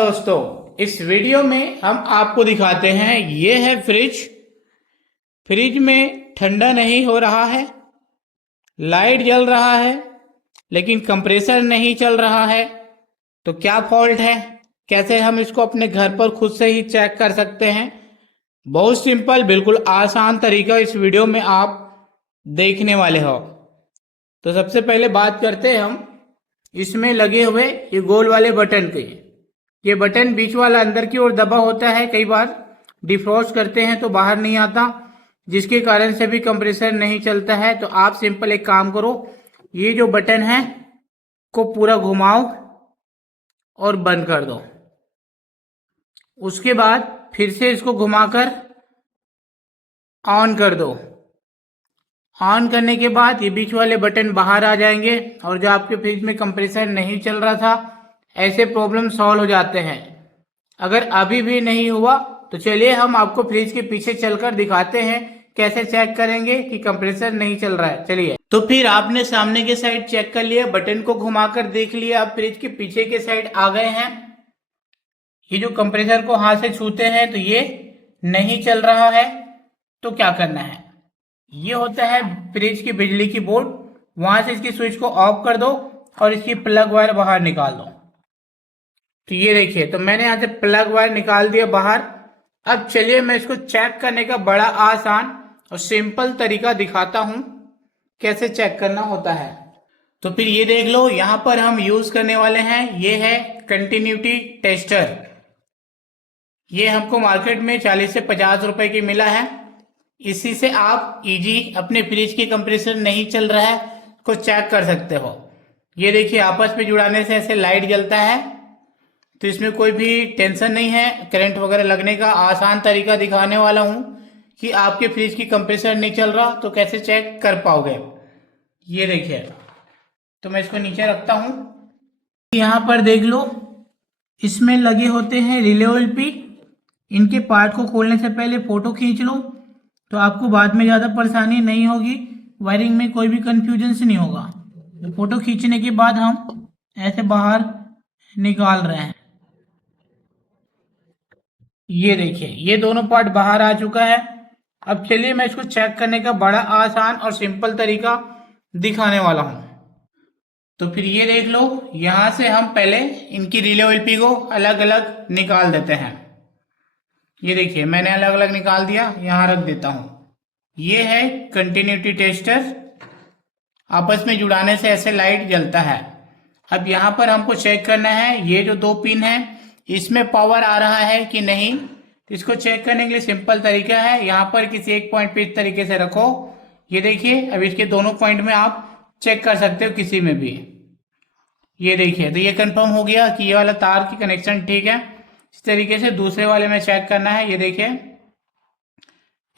दोस्तों, इस वीडियो में हम आपको दिखाते हैं ये है फ्रिज में ठंडा नहीं हो रहा है, लाइट जल रहा है लेकिन कंप्रेसर नहीं चल रहा है। तो क्या फॉल्ट है, कैसे हम इसको अपने घर पर खुद से ही चेक कर सकते हैं। बहुत सिंपल, बिल्कुल आसान तरीका इस वीडियो में आप देखने वाले हो। तो सबसे पहले बात करते हैं हम इसमें लगे हुए ये गोल वाले बटन के। ये बटन बीच वाला अंदर की ओर दबा होता है, कई बार डिफ्रॉस्ट करते हैं तो बाहर नहीं आता, जिसके कारण से भी कंप्रेसर नहीं चलता है। तो आप सिंपल एक काम करो, ये जो बटन है को पूरा घुमाओ और बंद कर दो। उसके बाद फिर से इसको घुमाकर ऑन कर दो। ऑन करने के बाद ये बीच वाले बटन बाहर आ जाएंगे और जो आपके फ्रिज में कंप्रेसर नहीं चल रहा था, ऐसे प्रॉब्लम सॉल्व हो जाते हैं। अगर अभी भी नहीं हुआ तो चलिए हम आपको फ्रिज के पीछे चलकर दिखाते हैं कैसे चेक करेंगे कि कंप्रेसर नहीं चल रहा है। चलिए, तो फिर आपने सामने के साइड चेक कर लिया, बटन को घुमाकर देख लिया, आप फ्रिज के पीछे के साइड आ गए हैं। ये जो कंप्रेसर को हाथ से छूते हैं तो ये नहीं चल रहा है। तो क्या करना है, ये होता है फ्रिज की बिजली की बोर्ड, वहां से इसकी स्विच को ऑफ कर दो और इसकी प्लग वायर बाहर निकाल दो। तो ये देखिए, तो मैंने यहां से प्लग वायर निकाल दिया बाहर। अब चलिए मैं इसको चेक करने का बड़ा आसान और सिंपल तरीका दिखाता हूं कैसे चेक करना होता है। तो फिर ये देख लो, यहां पर हम यूज करने वाले हैं, ये है कंटिन्यूटी टेस्टर। ये हमको मार्केट में 40 से 50 रुपए की मिला है। इसी से आप इजी अपने फ्रिज की कंप्रेसर नहीं चल रहा है को चेक कर सकते हो। ये देखिए, आपस में जुड़ाने से ऐसे लाइट जलता है, तो इसमें कोई भी टेंशन नहीं है करंट वगैरह लगने का। आसान तरीका दिखाने वाला हूं कि आपके फ्रिज की कंप्रेसर नहीं चल रहा तो कैसे चेक कर पाओगे। ये देखिए, तो मैं इसको नीचे रखता हूं। यहां पर देख लो, इसमें लगे होते हैं रिले एलपी। इनके पार्ट को खोलने से पहले फोटो खींच लो तो आपको बाद में ज़्यादा परेशानी नहीं होगी, वायरिंग में कोई भी कंफ्यूजन से नहीं होगा। तो फोटो खींचने के बाद हम ऐसे बाहर निकाल रहे हैं। ये देखिए, ये दोनों पार्ट बाहर आ चुका है। अब चलिए मैं इसको चेक करने का बड़ा आसान और सिंपल तरीका दिखाने वाला हूं। तो फिर ये देख लो, यहां से हम पहले इनकी रिले एलपी को अलग अलग निकाल देते हैं। ये देखिए, मैंने अलग अलग निकाल दिया, यहां रख देता हूं। ये है कंटिन्यूटी टेस्टर, आपस में जुड़ाने से ऐसे लाइट जलता है। अब यहां पर हमको चेक करना है ये जो दो पिन है इसमें पावर आ रहा है कि नहीं। तो इसको चेक करने के लिए सिंपल तरीका है, यहां पर किसी एक पॉइंट पे इस तरीके से रखो। ये देखिए, अब इसके दोनों पॉइंट में आप चेक कर सकते हो किसी में भी। ये देखिए, तो ये कंफर्म हो गया कि ये वाला तार की कनेक्शन ठीक है। इस तरीके से दूसरे वाले में चेक करना है। ये देखिए,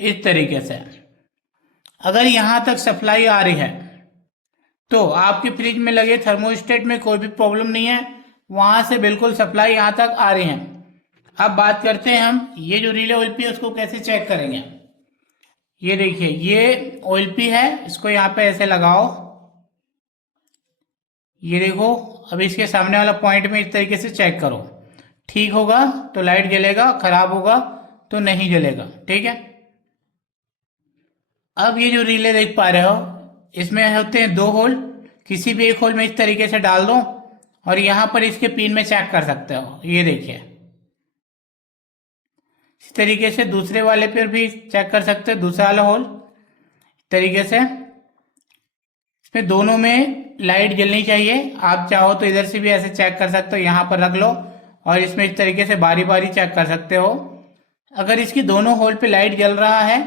इस तरीके से अगर यहां तक सप्लाई आ रही है तो आपके फ्रिज में लगे थर्मोस्टेट में कोई भी प्रॉब्लम नहीं है, वहां से बिल्कुल सप्लाई यहां तक आ रही है। अब बात करते हैं हम ये जो रिले ओएलपी है उसको कैसे चेक करेंगे। ये देखिए, ये ओएलपी है, इसको यहाँ पे ऐसे लगाओ। ये देखो, अब इसके सामने वाला पॉइंट में इस तरीके से चेक करो। ठीक होगा तो लाइट जलेगा, खराब होगा तो नहीं जलेगा। ठीक है, अब ये जो रिले देख पा रहे हो इसमें होते हैं दो होल, किसी भी एक होल में इस तरीके से डाल दो और यहां पर इसके पिन में चेक कर सकते हो। ये देखिए, इस तरीके से दूसरे वाले पर भी चेक कर सकते हो, दूसरा वाला होल इस तरीके से। इसमें दोनों में लाइट जलनी चाहिए। आप चाहो तो इधर से भी ऐसे चेक कर सकते हो, यहाँ पर रख लो और इसमें इस तरीके से बारी बारी चेक कर सकते हो। अगर इसकी दोनों होल पे लाइट जल रहा है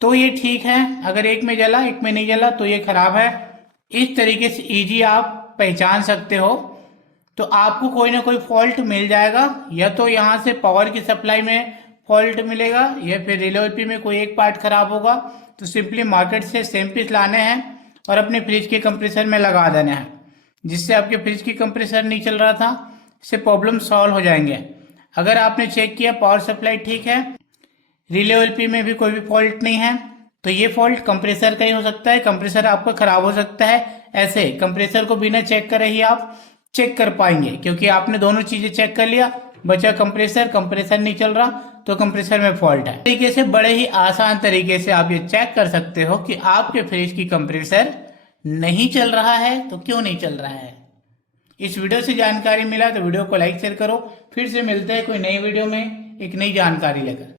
तो ये ठीक है, अगर एक में जला एक में नहीं जला तो ये खराब है। इस तरीके से इजी आप पहचान सकते हो। तो आपको कोई ना कोई फॉल्ट मिल जाएगा, या तो यहाँ से पावर की सप्लाई में फॉल्ट मिलेगा या फिर रिले एलपी में कोई एक पार्ट खराब होगा। तो सिंपली मार्केट से सेम पीस लाने हैं और अपने फ्रिज के कंप्रेसर में लगा देना है, जिससे आपके फ्रिज की कंप्रेसर नहीं चल रहा था, इससे प्रॉब्लम सॉल्व हो जाएंगे। अगर आपने चेक किया पावर सप्लाई ठीक है, रिले एलपी में भी कोई भी फॉल्ट नहीं है, तो ये फॉल्ट कंप्रेसर का ही हो सकता है। कंप्रेसर आपका खराब हो सकता है। ऐसे कंप्रेसर को बिना चेक करे ही आप चेक कर पाएंगे, क्योंकि आपने दोनों चीजें चेक कर लिया। बचा कंप्रेसर, कंप्रेसर नहीं चल रहा तो कंप्रेसर में फॉल्ट है। तरीके से बड़े ही आसान तरीके से आप ये चेक कर सकते हो कि आपके फ्रिज की कंप्रेसर नहीं चल रहा है तो क्यों नहीं चल रहा है। इस वीडियो से जानकारी मिला तो वीडियो को लाइक शेयर करो। फिर से मिलते हैं कोई नई वीडियो में एक नई जानकारी लेकर।